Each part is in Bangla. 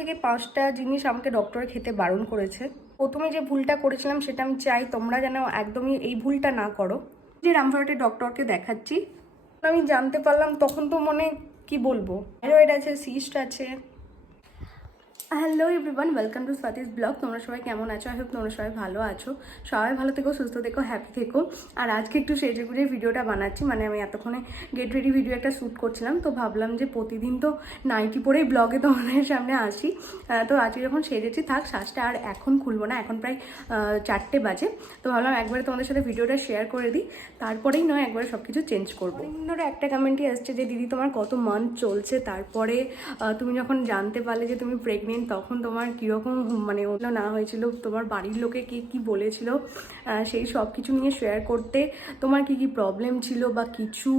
থেকে পাঁচটা জিনিস আমাকে ডক্টরে খেতে বারণ করেছে। প্রথমে যে ভুলটা করেছিলাম সেটা আমি চাই তোমরা যেন একদমই এই ভুলটা না করো। যে রামপুরহাটে ডক্টরকে দেখাচ্ছি, আমি জানতে পারলাম তখন তো মনে কি বলব? থাইরয়েড আছে সিস্ট আছে hello everyone welcome to Swati's blog তোমরা সবাই কেমন আছো? আই হোপ তোমরা সবাই ভালো আছো। সবাই ভালো থেকো, সুস্থ থেকো হ্যাপি থেকো। আর আজকে একটু সেজে গুজে ভিডিওটা বানাচ্ছি মানে আমি এতক্ষণে গেট রেডি ভিডিও একটা শ্যুট করছিলাম, তো ভাবলাম যে প্রতিদিন তো নাইটি পরেই ব্লগে তোমাদের সামনে আসি। তো আজকে যখন সেজেছি, থাক শ্বাসটা আর এখন খুলবো না, এখন প্রায় চারটে বাজে। তো ভাবলাম একবারে তোমাদের সাথে ভিডিওটা শেয়ার করে দিই, তারপরেই নয়, একবারে সব কিছু চেঞ্জ করব। ধরো একটা কমেন্টই আসছে যে, দিদি, তোমার কত মান্থ চলছে? তারপরে তুমি যখন জানতে পারলে যে, তুমি প্রেগনেন্ট তখন তোমার কীরকম মানে ওগুলো না হয়েছিল, তোমার বাড়ির লোকে কি কি বলেছিল সেই সব কিছু নিয়ে শেয়ার করতে তোমার কি কি প্রবলেম ছিল বা কিছু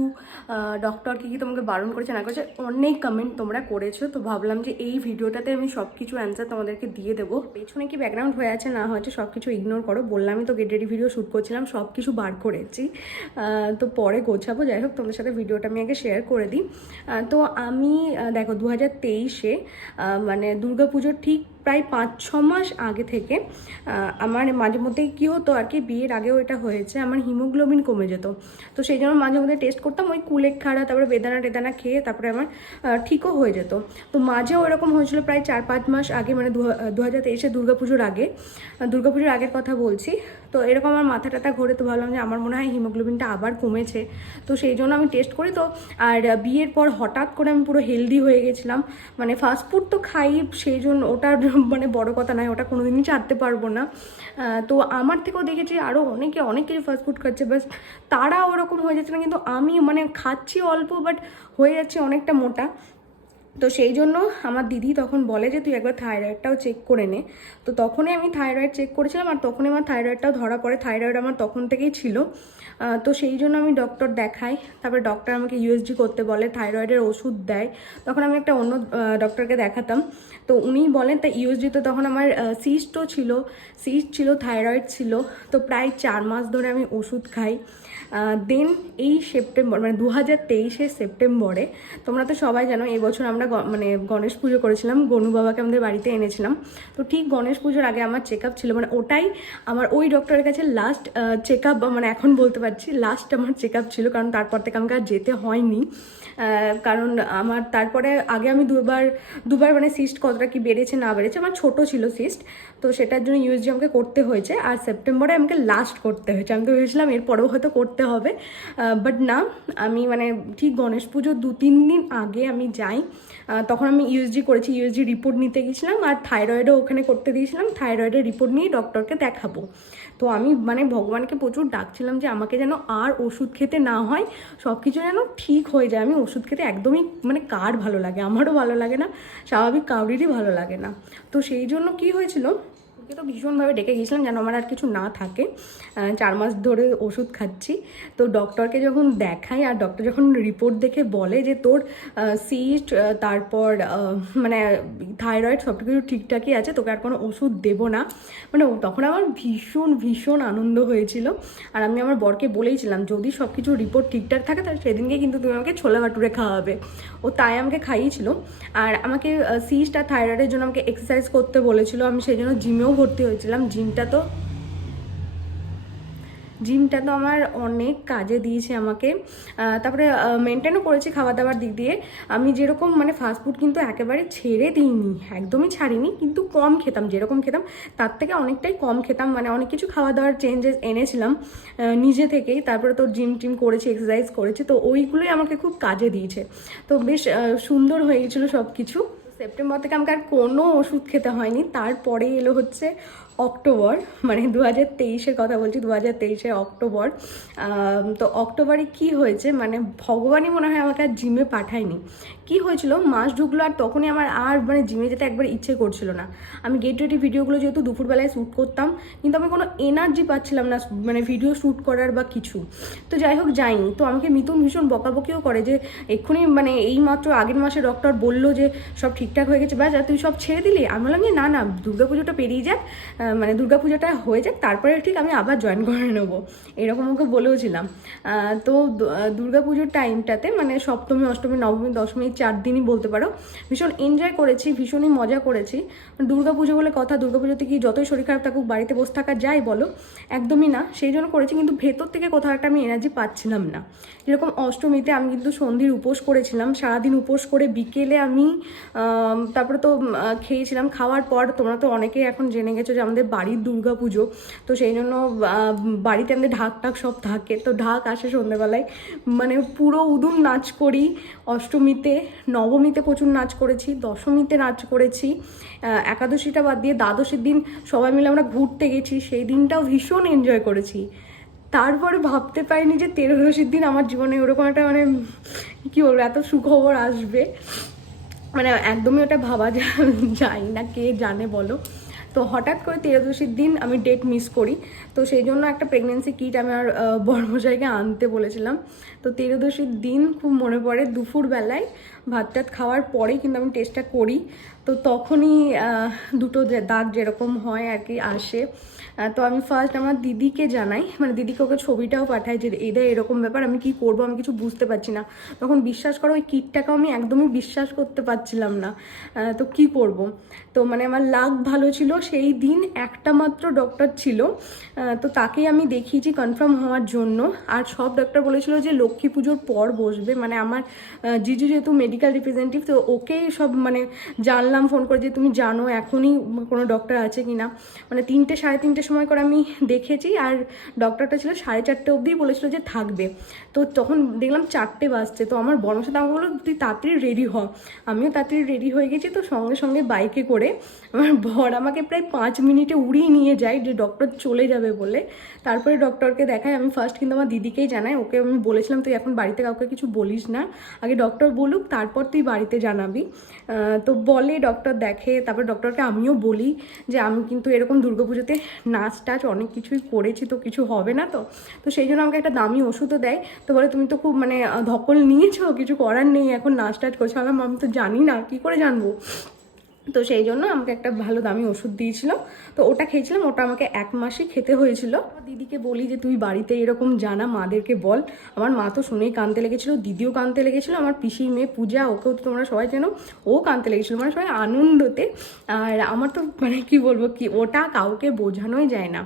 ডক্টর কি কি তোমাকে বারণ করেছে না করেছে, অনেক কমেন্ট তোমরা করেছ। তো ভাবলাম যে এই ভিডিওটাতে আমি সব কিছু অ্যান্সার তোমাদেরকে দিয়ে দেবো। পেছনে কি ব্যাকগ্রাউন্ড হয়ে আছে, না হয়েছে সব কিছু ইগনোর করো। বললামই তো গেট রেডি ভিডিও শ্যুট করছিলাম সব কিছু বার করেছি। তো পরে গোছাবো, যাই হোক, তোমাদের সাথে ভিডিওটা আমি আগে শেয়ার করে দিই। তো আমি দেখো দু হাজার তেইশে মানে দুর্গাপুজোর ঠিক প্রায় পাঁচ, ছ মাস আগে থেকে আমার মাঝে মধ্যেই কী হতো আর কি, বিয়ের আগেও এটা হয়েছে, আমার হিমোগ্লোবিন কমে যেত। তো সেই জন্য মাঝে মধ্যে টেস্ট করতাম, ওই কুলেক খাড়া, তারপরে বেদানা টেদানা খেয়ে তারপরে আমার ঠিকও হয়ে যেত। তো মাঝেও এরকম হয়েছিল প্রায় চার, পাঁচ মাস আগে মানে দু হাজার তেইশে দুর্গাপুজোর আগে দুর্গাপুজোর আগের কথা বলছি। তো এরকম আমার মাথা টাথা ঘোরে তো ভাবলাম যে আমার মনে হয় হিমোগ্লোবিনটা আবার কমেছে। তো সেই জন্য আমি টেস্ট করি। তো আর বিয়ের পর হঠাৎ করে আমি পুরো হেলদি হয়ে গেছিলাম। মানে ফাস্টফুড তো খাই, সেই জন্য ওটার মানে বড় কথা নয়, ওটা কোনোদিনই ছাড়তে পারব না। তো আমার থেকেও দেখেছি আরও অনেকে অনেক কিছু ফাস্টফুড খাচ্ছে বাস তারা ওরকম হয়ে যাচ্ছে না, কিন্তু আমি মানে খাচ্ছি অল্প বাট হয়ে যাচ্ছে অনেকটা মোটা। তো সেই জন্য আমার দিদি তখন বলে যে, তুই একবার থাইরয়েডটাও চেক করে নে। তো তখনই আমি থাইরয়েড চেক করেছিলাম আর তখনই আমার থাইরয়েডটাও ধরা পড়ে। থাইরয়েড আমার তখন থেকেই ছিল। তো সেই জন্য আমি ডক্টর দেখাই। তারপরে ডক্টর আমাকে ইউএসজি করতে বলে, থাইরয়েডের ওষুধ দেয়। তখন আমি একটা অন্য ডক্টরকে দেখাতাম। তো উনি বলেন, তা ইউএসজিতে তখন আমার সিস্টও ছিল। সিস্ট ছিল, থাইরয়েড ছিল। তো প্রায় চার মাস ধরে আমি ওষুধ খাই। দেন এই সেপ্টেম্বর মানে দু হাজার তেইশে সেপ্টেম্বরে তোমরা তো সবাই জানো এই বছর আমরা মানে গণেশ পুজো করেছিলাম, গনু বাবাকে আমাদের বাড়িতে এনেছিলাম। তো ঠিক গণেশ পুজোর আগে আমার চেক ছিল মানে ওটাই আমার ওই ডক্টরের কাছে লাস্ট চেক আপ মানে এখন বলতে পারছি লাস্ট আমার চেক ছিল, কারণ তারপর থেকে আমাকে আর যেতে হয়নি। কারণ আমার তারপরে আগে আমি দুবার দুবার মানে সিস্ট কতটা কি বেড়েছে না বেড়েছে, আমার ছোট ছিল সিস্ট তো সেটার জন্য ইউএসজি আমাকে করতে হয়েছে। আর সেপ্টেম্বরে আমাকে লাস্ট করতে হয়েছে। আমি তো ভেবেছিলাম এরপরেও হয়তো করতে হবে। বাট না, আমি মানে ঠিক গণেশ পুজোর দু তিন দিন আগে আমি যাই। তখন আমি ইউএসজি করেছি ইউএসজি রিপোর্ট নিতে গেছিলাম আর থাইরয়েডও ওখানে করতে দিয়েছিলাম থাইরয়েডের রিপোর্ট নিয়ে ডক্টরকে দেখাবো। তো আমি মানে ভগবানকে প্রচুর ডাকছিলাম যে আমাকে যেন আর ওষুধ খেতে না হয় সব কিছু যেন ঠিক হয়ে যায়। আমি ওষুধ খেতে একদমই মানে কার ভালো লাগে? আমারও ভালো লাগে না, স্বাভাবিক কাউরিরই ভালো লাগে না। তো সেই জন্য কি হয়েছিল ওকে তো ভীষণভাবে ডেকে গেছিলাম যেন আমার আর কিছু না থাকে। চার মাস ধরে ওষুধ খাচ্ছি। তো ডক্টরকে যখন দেখাই আর ডক্টর যখন রিপোর্ট দেখে বলে যে তোর সিস্ট তারপর মানে থাইরয়েড সব কিছু ঠিকঠাকই আছে, তোকে আর কোনো ওষুধ দেবো না। মানে তখন আমার ভীষণ ভীষণ আনন্দ হয়েছিল। আর আমি আমার বরকে বলেইছিলাম, যদি সব কিছু রিপোর্ট ঠিকঠাক থাকে, তাহলে সেদিনকে কিন্তু তুমি আমাকে ছোলা ভাটুরে খাওয়াবে। ও তাই আমাকে খাইয়েছিল। আর আমাকে সিস্ট আর থাইরয়েডের জন্য আমাকে এক্সারসাইজ করতে বলেছিল। আমি সেই জন্য জিমেও ভর্তি হয়েছিলাম। জিমটা তো জিমটা তো আমার অনেক কাজে দিয়েছে আমাকে। তারপরে মেনটেনও করেছি খাওয়া দাওয়ার দিক দিয়ে। আমি যেরকম মানে ফাস্টফুড কিন্তু একেবারে ছেড়ে দিইনি, একদমই ছাড়িনি, কিন্তু কম খেতাম, যেরকম খেতাম, তার থেকে অনেকটাই কম খেতাম। মানে অনেক কিছু খাওয়া দাওয়ার চেঞ্জেস এনেছিলাম নিজে থেকেই। তারপরে তো জিম টিম করেছি এক্সারসাইজ করেছি, তো ওইগুলোই আমাকে খুব কাজে দিয়েছে। তো বেশ সুন্দর হয়ে গেছিল সব কিছু সেপ্টেম্বর থেকে আমাকে আর কোনো ওষুধ খেতে হয়নি। তারপরে এলো হচ্ছে অক্টোবর মানে দু হাজার তেইশের কথা বলছি দু হাজার তেইশে অক্টোবর তো অক্টোবরে কি হয়েছে? মানে ভগবানই মনে হয় আমাকে আর জিমে পাঠায়নি। কি হয়েছিল? মাস ঢুকলো আর তখনই আমার আর মানে জিমে যেতে একবার ইচ্ছে করছিল না। আমি গেট রেডি ভিডিওগুলো যেহেতু দুপুরবেলায় শ্যুট করতাম, কিন্তু আমি কোনো এনার্জি পাচ্ছিলাম না মানে ভিডিও শ্যুট করার বা কিছু। তো যাই হোক, যাইনি। তো আমাকে মিতুন ভীষণ বকাবকিও করে যে এক্ষুনি মানে এই মাত্র আগের মাসে ডক্টর বলল যে সব ঠিকঠাক হয়ে গেছে, ব্যাস, আর তুই সব ছেড়ে দিলি? আমি বললাম যে না না, দুর্গাপুজোটা পেরিয়ে যাক। মানে দুর্গাপুজোটা হয়ে যাক, তারপরে ঠিক আমি আবার জয়েন করে নেব। এরকম ওকে বলেওছিলাম। তো দুর্গাপুজোর টাইমটাতে মানে সপ্তমী, অষ্টমী, নবমী, দশমী চার দিনই বলতে পারো, ভীষণ এনজয় করেছি, ভীষণই মজা করেছি। পুজো বলে কথা পুজোতে কি যতই শরীর খারাপ থাকুক, বাড়িতে বসে থাকা যায় বলো, একদমই না। সেই জন্য করেছি, কিন্তু ভেতর থেকে কোথাও একটা আমি এনার্জি পাচ্ছিলাম না। যেরকম অষ্টমীতে আমি কিন্তু সন্ধির উপোস করেছিলাম, সারাদিন উপোস করে বিকেলে আমি তারপরে তো খেয়েছিলাম। খাওয়ার পর তোমরা তো অনেকেই এখন জেনে গেছো যে আমাদের বাড়ির দুর্গা পুজো। তো সেই জন্য বাড়িতে আমাদের ঢাক টাক সব থাকে। তো ঢাক আসে সন্ধ্যেবেলায় মানে পুরো উদুম নাচ করি। অষ্টমীতে, নবমীতে প্রচুর নাচ করেছি। দশমীতে নাচ করেছি। একাদশীটা বাদ দিয়ে দ্বাদশীর দিন সবাই মিলে আমরা ঘুরতে গেছি। সেই দিনটাও ভীষণ এনজয় করেছি। তারপরে ভাবতে পারিনি যে তেরোদশীর দিন আমার জীবনে ওরকম একটা মানে কী বলব, এত সুখবর আসবে। মানে একদমই ওটা ভাবা যায় না, কে জানে বলো। তো হঠাৎ করে তেরোদশীর দিন আমি ডেট মিস করি। তো সেই জন্য একটা প্রেগনেন্সি কিট আমি আর বর্মশাইকে আনতে বলেছিলাম। তো তেরোদশীর দিন খুব মনে পড়ে দুপুরবেলায় ভাত টাত খাওয়ার পরেই কিন্তু আমি টেস্টটা করি। তো তখনই দুটো দাগ যেরকম হয় আর কি আসে। তো আমি ফার্স্ট আমার দিদিকে জানাই মানে দিদিকে ওকে ছবিটাও পাঠাই যে এদের এরকম ব্যাপার, আমি কি করব আমি কিছু বুঝতে পারছি না। তখন বিশ্বাস করো ওই কিটটাকেও আমি একদমই বিশ্বাস করতে পারছিলাম না। তো কি করব? তো মানে আমার লাক ভালো ছিল, সেই দিন একটা মাত্র ডক্টর ছিল তো তাকেই আমি দেখিয়েছি কনফার্ম হওয়ার জন্য। আর সব ডক্টর বলেছিল যে লক্ষ্মী পুজোর পর বসবে মানে আমার জিজু যেহেতু মেডিকেল রিপ্রেজেন্টেটিভ তো ওকেই সব মানে জানলাম ফোন করে যে তুমি জানো এখনই কোনো ডক্টর আছে কি না মানে তিনটে, সাড়ে তিনটের সময় করে আমি দেখেছি আর ডক্টরটা ছিল সাড়ে চারটে অবধিই বলেছিল যে থাকবে। তো তখন দেখলাম চারটে বাজছে, তো আমার বড় সাথে আমাকে বলল, তুই তাড়াতাড়ি রেডি হ। আমিও তাড়াতাড়ি রেডি হয়ে গেছি তো সঙ্গে সঙ্গে বাইকে করে আমার বর আমাকে প্রায় পাঁচ মিনিটে উড়িয়ে নিয়ে যায় যে ডক্টর চলে যাবে বলে। তারপরে ডক্টরকে দেখায়, আমি ফার্স্ট কিন্তু আমার দিদিকেই জানাই, ওকে আমি বলেছিলাম, তুই এখন বাড়িতে কাউকে কিছু বলিস না। আগে ডক্টর বলুক, তারপর তুই বাড়িতে জানাবি। তো বলে ডক্টর দেখে, তারপর ডক্টরকে আমিও বলি যে, আমি কিন্তু এরকম দুর্গাপুজোতে নাচ টাচ অনেক কিছুই করেছি তো কিছু হবে না তো। তো সেই জন্য আমাকে একটা দামি ওষুধও দেয়। তো বলে, তুমি তো খুব মানে ধকল নিয়েছো, কিছু করার নেই, এখন নাচ টাচ করছ আমি আমি তো জানি না, কি করে জানব? তো সেই জন্য আমাকে একটা ভালো দামি ওষুধ দিয়েছিল। তো ওটা খেয়েছিলাম, ওটা আমাকে এক মাসই খেতে হয়েছিল। দিদিকে বলি যে, তুই বাড়িতে এরকম জানা, মাদেরকে বল। আমার মা তো শুনেই কানতে লেগেছিল, দিদিও কানতে লেগেছিল, আমার পিসির মেয়ে পূজা, ওকেও তো তোমরা সবাই চেনো, ও কানতে লেগেছিল মানে সবাই আনন্দতে। আর আমার তো মানে কি বলব কি, ওটা কাউকে বোঝানোই যায় না।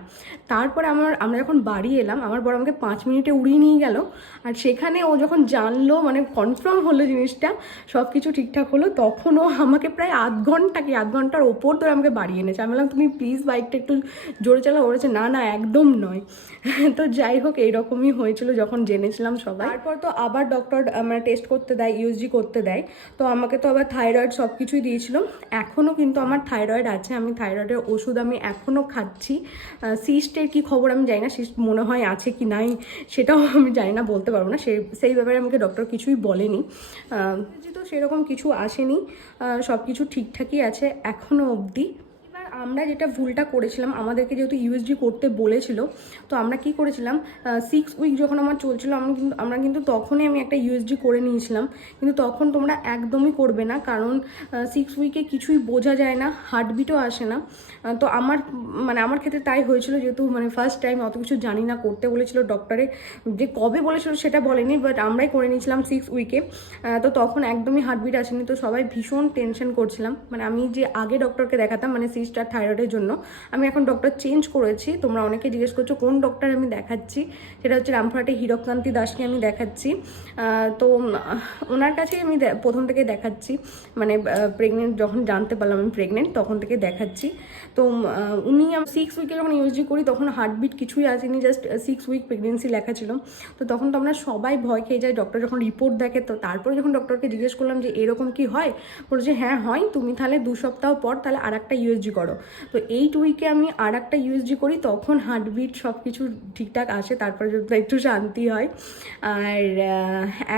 তারপরে আমার, আমরা যখন বাড়ি এলাম, আমার বড় আমাকে পাঁচ মিনিটে উড়িয়ে নিয়ে গেল। আর সেখানে ও যখন জানলো মানে কনফার্ম হলো জিনিসটা সব কিছু ঠিকঠাক হলো তখন ও আমাকে প্রায় আধ ঘণ্টা কি, আধ ঘণ্টার ওপর ধরে আমাকে বাড়ি এনেছে। আমি বললাম, তুমি প্লিজ বাইকটা একটু জোরে চালাও। ওরেছে না না, একদম নয়। তো যাই হোক, এইরকমই হয়েছিল যখন জেনেছিলাম সবাই। তারপর তো আবার ডক্টর মানে টেস্ট করতে দেয় ইউএসজি করতে দেয়। তো আমাকে তো আবার থাইরয়েড সব কিছুই দিয়েছিল। এখনও কিন্তু আমার থাইরয়েড আছে, আমি থাইরয়েডের ওষুধ আমি এখনও খাচ্ছি। সিস্টের কি খবর আমি জানি না সিস্ট মনে হয় আছে কি নাই, সেটাও আমি জানি না, বলতে পারব না। সেই সেই ব্যাপারে আমাকে ডক্টর কিছুই বলেনি। তো সেরকম কিছু আসেনি। সব কিছু ঠিকঠাকই আছে এখনও অবধি। আমরা যেটা ভুলটা করেছিলাম, আমাদেরকে যেহেতু ইউএসজি করতে বলেছিল, তো আমরা কি করেছিলাম সিক্স উইক যখন আমার চলছিল, আমরা কিন্তু আমরা কিন্তু তখনই আমি একটা ইউএসজি করে নিয়েছিলাম। কিন্তু তখন তোমরা একদমই করবে না, কারণ সিক্স উইকে কিছুই বোঝা যায় না হার্টবিটও আসে না। তো আমার মানে আমার ক্ষেত্রে তাই হয়েছিল, যেহেতু মানে ফার্স্ট টাইম অত কিছু জানি না, করতে বলেছিল ডক্টরে যে কবে বলেছিল সেটা বলেনি বাট আমরাই করে নিয়েছিলাম সিক্স উইকে তো তখন একদমই হার্টবিট আসেনি, তো সবাই ভীষণ টেনশন করছিলাম। মানে আমি যে আগে ডক্টরকে দেখাতাম মানে সিস্টার থাইরয়েডের জন্য। আমি এখন ডক্টর চেঞ্জ করেছি। তোমরা অনেকে জিজ্ঞেস করছ, কোন ডক্টর আমি দেখাচ্ছি? সেটা হচ্ছে রামপুরহাটে হীরককান্তি দাসকে আমি দেখাচ্ছি। তো ওনার কাছেই আমি প্রথম থেকে দেখাচ্ছি। মানে প্রেগনেন্ট যখন জানতে পারলাম আমি প্রেগনেন্ট তখন থেকে দেখাচ্ছি। তো উনি আমি সিক্স উইকে যখন ইউজি করি, তখন হার্টবিট কিছুই আসেনি জাস্ট সিক্স উইক প্রেগনেন্সি লেখা ছিল। তো তখন তো আমরা সবাই ভয় খেয়ে যাই ডক্টর যখন রিপোর্ট দেখে, তো তারপরে যখন ডক্টরকে জিজ্ঞেস করলাম যে, এরকম কি হয়? বলছে হ্যাঁ হয়। তুমি তাহলে দু সপ্তাহ পর তাহলে আর একটা ইউএসজি করো। তো এইট উইকে আমি আর একটা ইউএসজি করি তখন হার্টবিট সব কিছু ঠিকঠাক আসে তারপরে যদি একটু শান্তি হয়। আর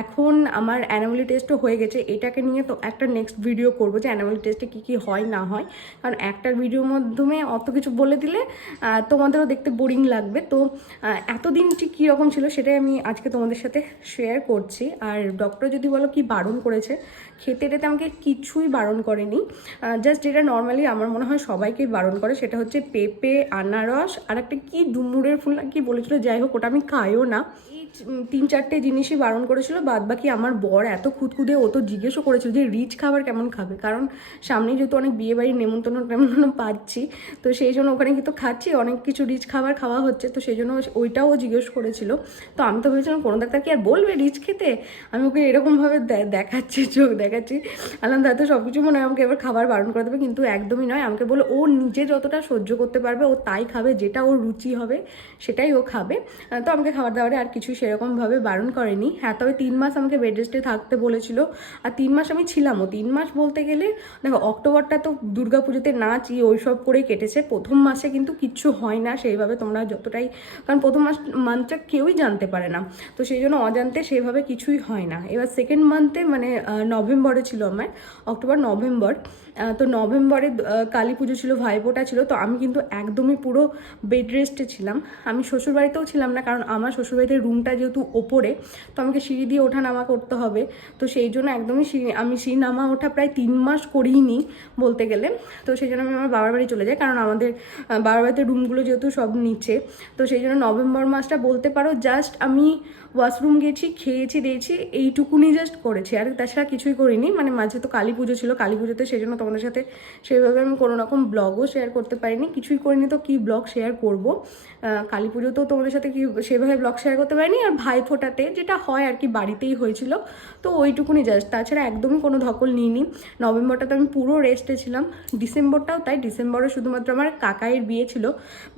এখন আমার অ্যানামলি টেস্টও হয়ে গেছে এটাকে নিয়ে তো একটা নেক্সট ভিডিও করব যে অ্যানামলি টেস্টে কী কী হয় না হয়। কারণ একটার ভিডিওর মাধ্যমে অত কিছু বলে দিলে তোমাদেরও দেখতে বোরিং লাগবে। তো আহ, এতদিন ঠিক কীরকম ছিল সেটাই আমি আজকে তোমাদের সাথে শেয়ার করছি। আর ডক্টর যদি বলো কি বারণ করেছে খেতে টেতে আমাকে কিছুই বারণ করেনি। জাস্ট যেটা নর্মালি আমার মনে হয় সবাইকেই বারণ করে সেটা হচ্ছে পেঁপে, আনারস আর একটা কি ডুমুরের ফুল কি বলেছিল, যাই হোক ওটা আমি খাইও না। তিন চারটে জিনিসই বারণ করেছিল বাদ বাকি আমার বর এত খুদখুদে ও তো জিজ্ঞেসও করেছিল যে রিচ খাবার কেমন খাবে, কারণ সামনেই যেহেতু অনেক বিয়ে বাড়ির নেমন্তন্ন টেমন্তন্ন পাচ্ছি, তো সেই জন্য ওখানে কিন্তু খাচ্ছি, অনেক কিছু রিচ খাবার খাওয়া হচ্ছে, তো সেই জন্য ওইটাও জিজ্ঞেস করেছিল। তো আমি তো ভেবেছিলাম, কোনো ডাক্তার কি আর বলবে রিচ খেতে? আমি ওকে এরকমভাবে দেখাচ্ছি, চোখ দেখাচ্ছি আলাম দাদা সব কিছু মনে হয় আমাকে এবার খাবার বারণ করে দেবে, কিন্তু একদমই নয়, আমাকে বলে ও নিজে যতটা সহ্য করতে পারবে, ও তাই খাবে যেটা ওর রুচি হবে, সেটাই ও খাবে। তো আমাকে খাবার দাবারে আর কিছু সেরকমভাবে বারণ করেনি। হ্যাঁ তবে তিন মাস আমাকে বেড রেস্টে থাকতে বলেছিল। আর তিন মাস আমি ছিলামও। তিন মাস বলতে গেলে, দেখো, অক্টোবরটা তো দুর্গা পুজোতে নাচ ই ওইসব করেই কেটেছে। প্রথম মাসে কিন্তু কিচ্ছু হয় না সেইভাবে তোমরা যতটাই, কারণ প্রথম মাস মান্থটা কেউই জানতে পারে না। তো সেই জন্য অজান্তে সেভাবে কিছুই হয় না। এবার সেকেন্ড মান্থে মানে নভেম্বরে ছিল আমার, অক্টোবর, নভেম্বর তো নভেম্বরে কালী পুজো ছিল, ভাইফোঁটা ছিল, তো আমি কিন্তু একদমই পুরো বেড রেস্টে ছিলাম। আমি শ্বশুরবাড়িতেও ছিলাম না, কারণ আমার শ্বশুরবাড়িতে রুমটা যেহেতু ওপরে, তো আমাকে সিঁড়ি দিয়ে ওঠা নামা করতে হবে। তো সেই জন্য একদমই সিঁড়ি, আমি সিঁড়ি নামা ওঠা প্রায় তিন মাস করিনি বলতে গেলে। তো সেই জন্য আমি আমার বাবার বাড়ি চলে যাই, কারণ আমাদের বাবার বাড়িতে রুমগুলো যেহেতু সব নিচে। তো সেই জন্য নভেম্বর মাসটা বলতে পারো জাস্ট আমি ওয়াশরুম গেছি, খেয়েছি, দিয়েছি, এইটুকুনি জাস্ট করেছি। আর তাছাড়া কিছুই করিনি মানে মাঝে তো কালী পুজো ছিল, কালী পুজোতে সেই জন্য তোমাদের সাথে সেইভাবে আমি কোনো রকম ব্লগও শেয়ার করতে পারিনি। কিছুই করিনি তো কি ব্লগ শেয়ার করব? কালী পুজোতেও তোমাদের সাথে কি সেভাবে ব্লগ শেয়ার করতে পারিনি? আর ভাই ফোটাতে যেটা হয় আর কি বাড়িতেই হয়েছিল। তো ওইটুকুনি জাস্ট তাছাড়া একদমই কোনো ধকল নিইনি। নভেম্বরটাতে আমি পুরো রেস্টে ছিলাম। ডিসেম্বরটাও তাই। ডিসেম্বরে শুধুমাত্র আমার কাকাইয়ের বিয়ে ছিল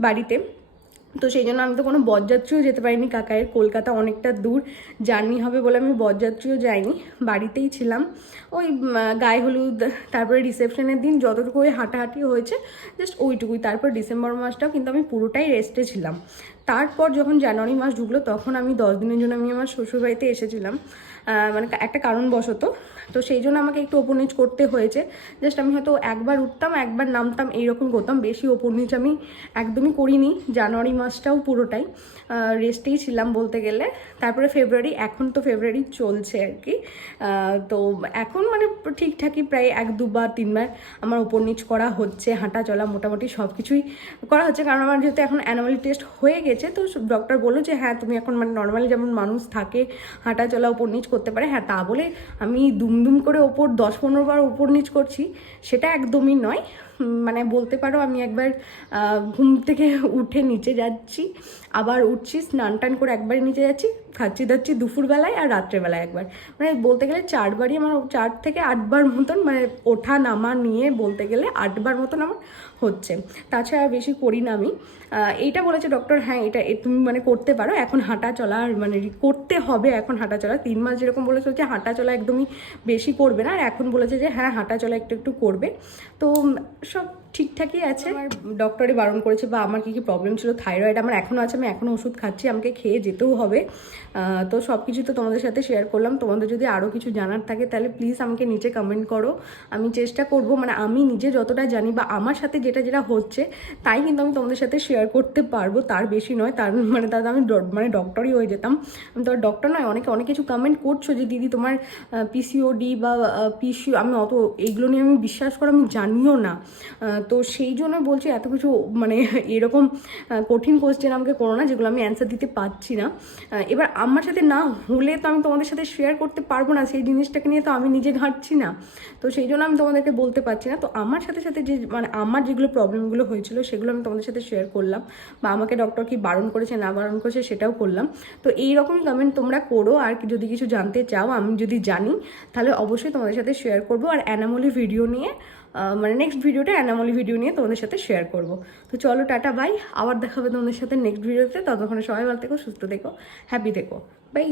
বাড়িতে। তো সেই জন্য আমি তো কোনো বরযাত্রীও যেতে পারিনি। কাকায়ের কলকাতা অনেকটা দূর। জার্নি হবে বলে আমি বরযাত্রীও যাইনি। বাড়িতেই ছিলাম। ওই গায়ে হলুদ, তারপরে রিসেপশনের দিন যতটুকু ওই হাঁটাহাঁটি হয়েছে জাস্ট ওইটুকুই। তারপর ডিসেম্বর মাসটাও কিন্তু আমি পুরোটাই রেস্টে ছিলাম। তারপর যখন জানুয়ারি মাস ঢুকলো তখন আমি দশ দিনের জন্য আমি আমার শ্বশুরবাড়িতে এসেছিলাম। মানে একটা কারণবশত। তো সেই জন্য আমাকে একটু ওপর নিচ করতে হয়েছে। জাস্ট আমি হয়তো একবার উঠতাম, একবার নামতাম, এইরকম করতাম। বেশি ওপর নিচ আমি একদমই করিনি। জানুয়ারি মাসটাও পুরোটাই রেস্টেই ছিলাম বলতে গেলে। তারপরে ফেব্রুয়ারি, এখন তো ফেব্রুয়ারি চলছে আর কি। তো এখন মানে ঠিকঠাকই প্রায় এক, দুবার, তিনবার আমার ওপর নিচ করা হচ্ছে। হাঁটা, চলা, মোটামুটি সব কিছুই করা হচ্ছে। কারণ আমার যেহেতু এখন অ্যানুয়াল টেস্ট হয়ে গেছে, তো ডক্টর বলল যে হ্যাঁ তুমি এখন মানে নর্মালি যেমন মানুষ থাকে, হাঁটা, চলা ওপর নিচ করতে পারে। হ্যাঁ তা বলে আমি দুমদুম করে ওপর দশ পনেরো বার ওপর নিচ করছি, সেটা একদমই নয়। মানে বলতে পারো আমি একবার ঘুম থেকে উঠে নিচে যাচ্ছি, আবার উঠছি, স্নান টান করে একবার নিচে যাচ্ছি, খাচ্ছি দাচ্ছি দুপুরবেলায় আর রাত্রেবেলায় একবার। মানে বলতে গেলে চারবারই আমার, চার থেকে আটবার মতন মানে ওঠা নামা নিয়ে বলতে গেলে আটবার মতন আমার হচ্ছে। তাছাড়া বেশি করি না আমি। এইটা বলেছে ডক্টর হ্যাঁ এটা তুমি মানে করতে পারো, এখন হাঁটা চলা মানে করতে হবে এখন হাঁটা চলা। তিন মাস যেরকম বলেছে যে হাঁটা চলা একদমই বেশি করবে না, আর এখন বলেছে যে হ্যাঁ হাঁটা চলা একটু একটু করবে। তো সব ঠিকঠাকই আছে। আমার ডক্টরে বারণ করেছে, বা, আমার কী কী প্রবলেম ছিল? থাইরয়েড আমার এখনও আছে, আমি এখনও ওষুধ খাচ্ছি, আমাকে খেয়ে যেতেও হবে। তো সব কিছু তো তোমাদের সাথে শেয়ার করলাম। তোমাদের যদি আরও কিছু জানার থাকে, তাহলে প্লিজ আমাকে নিচে কমেন্ট করো। আমি চেষ্টা করব মানে আমি নিজে যতটা জানি বা আমার সাথে যেটা যেটা হচ্ছে, তাই কিন্তু আমি তোমাদের সাথে শেয়ার করতে পারব। তার বেশি নয়, তার মানে তাতে আমি মানে ডক্টরই হয়ে যেতাম। আমি তো ডক্টর নয়, অনেকে, অনেক কিছু কমেন্ট করছ যে, দিদি, তোমার পিসিওডি বা পিসিও আমি অত এইগুলো নিয়ে আমি বিশ্বাস করো, আমি জানিও না। তো সেই জন্য বলছি এত কিছু মানে এরকম কঠিন কোশ্চেন আমাকে করো না, যেগুলো আমি অ্যান্সার দিতে পারছি না। এবার আমার সাথে না হলে তো আমি তোমাদের সাথে শেয়ার করতে পারব না, সেই জিনিসটাকে নিয়ে তো আমি নিজে ঘাঁটছি না। তো সেই জন্য আমি তোমাদেরকে বলতে পারছি না। তো আমার সাথে সাথে যে মানে আমার যেগুলো প্রবলেমগুলো হয়েছিল, সেগুলো আমি তোমাদের সাথে শেয়ার করলাম। বা আমাকে ডক্টর কি বারণ করেছে, না বারণ করেছে, সেটাও করলাম। তো এই রকমই কমেন্ট তোমরা করো, আর যদি কিছু জানতে চাও, আমি যদি জানি, তাহলে অবশ্যই তোমাদের সাথে শেয়ার করব। আর অ্যানামলি ভিডিও নিয়ে মানে নেক্সট ভিডিওটা অ্যানামলি ভিডিও নিয়ে তোমাদের সাথে শেয়ার করব। তো চলো, টাটা বাই আবার দেখাবে তোমাদের সাথে নেক্সট ভিডিওতে ততক্ষণে সবাই ভালো থেকো, সুস্থ থেকো হ্যাপি থেকো। বাই